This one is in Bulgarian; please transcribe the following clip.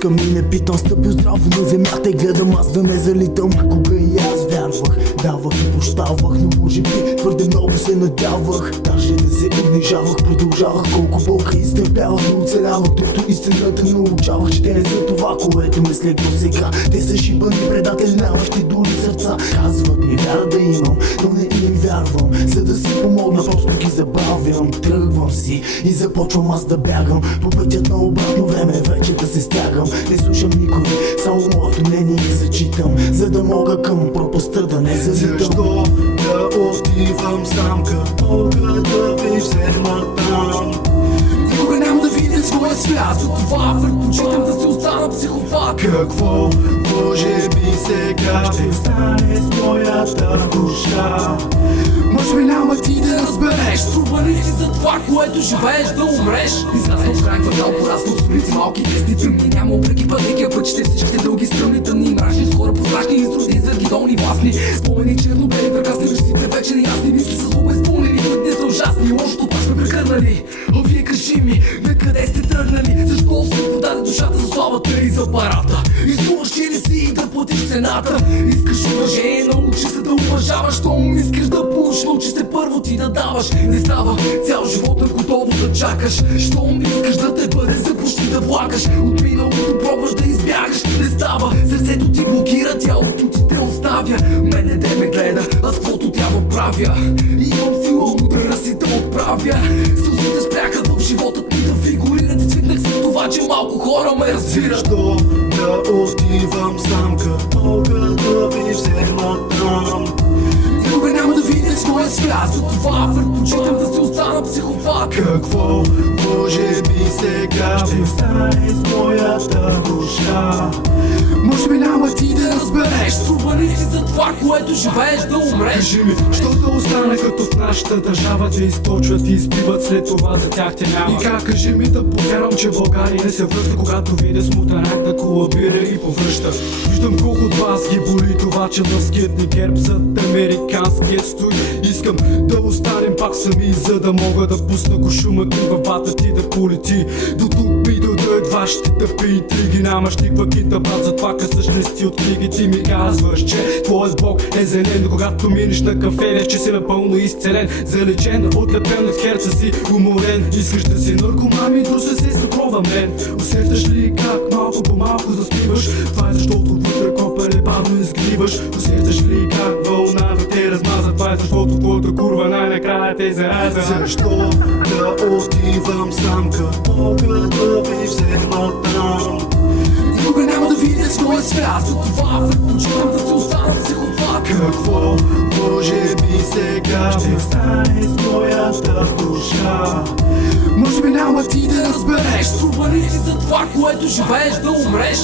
искам и не питам. Стъпил здраво на земята и гледам аз да не залитам. Кога и аз вярвах, давах и прощавах, но може би твърде много се надявах. Даже не се унижавах, продължавах колко болка изтърпявах, но оцелявах, докато истината научавах, че те не са това, което мислех до сега. Те са шибани предатели, нямащи дури сърца. Казват ми вяра да имам, но не им вярвам. За да си помогна, просто ги забавям. Тръгвам си и започвам аз да бягам по пътят на обратно време, вече да се стягам. Не слушам никой, само моето мнение зачитам, за да мога към пропастта да не залитам. Защо да отивам сам, като мога да ви взема там? Никога няма да видя своя свят, затова предпочитам да се остана психопат. Какво може би сега ще стане с моята душа? Може би няма ти да разбереш, струпани си за това, което живееш, да умреш. Израснал в край квартал, пораснал с улици, малки тесни тръмни. Няма обреки пътеки, а пътчите всичките дълги, стръмни, тъмни, мрачни, с хора прозрачни, изроди, задгидолни, властни. Спомени черно-бели, прекрасни, вещите вече неясни, мисли с злоба изпълнени, дни са ужасни, лошото пак сме прекърнали. А вие кажи ми, на къде сте тръгнали? Защо се подаде душата за славата и за парата? Изплуваш ли си да платиш цената? Искаш уважение, научи се да уважаваш. Щом искаш да пуш, научи се първо ти да даваш. Не става цял живот е готово да чакаш. Щом искаш да те бъде, започни да влагаш. От миналото пробваш да избягаш. Не става, сърцето ти блокира, тялото ти те оставя. Мене де ме гледа, аз каквото трябва правя. И имам сила удара си да отправя. Сълзите спряха в живота ми да фигурират. Свикнах се с това, че малко хора ме разбират. Защо да отивам сам, като мога да ви взема там? Никога няма да видя своя свят, затова предпочитам да се остана психопат. Какво може би сега ще стане с моята душа? Може би няма ти да разбереш, струпани си за това, което живееш, да умреш. Кажи ми, що да остане като в нашата държава те източват и избиват, след това за тях те няма. И как кажи ми да повярвам, че България не се връща, когато видя смутанак да колабира и повръща. Виждам колко от вас ги боли това, че лъският ни герб зад американският стои. Искам да останем пак сами, за да мога да пусна кошумът и във вата ти да полети. До тук би дойдат вашите тъпи интриги, нямаш никаква кинта, брат, затова късаш листи от книги. Ти ми казваш, че твоят бог е зелен, когато минеш на кафе, вече си напълно изцелен, залечен, отлепен от херца си, уморен. Искаш да си наркоман и друса се с такова мен. Усещаш ли как малко по малко заспиваш? Това е защото отвътре копеле бавно изгниваш. Усещаш ли как вълната те размаза? Това е защото твоята курва най-накрая те зараза. Защо да отивам сам, като мога да ви взема там? Никога няма да видя своя свят, затова предпочитам да се остана психопат. Какво може би сега ще стане с моята душа? Може би няма ти да разбереш, струпани си за това, което живееш, да умреш.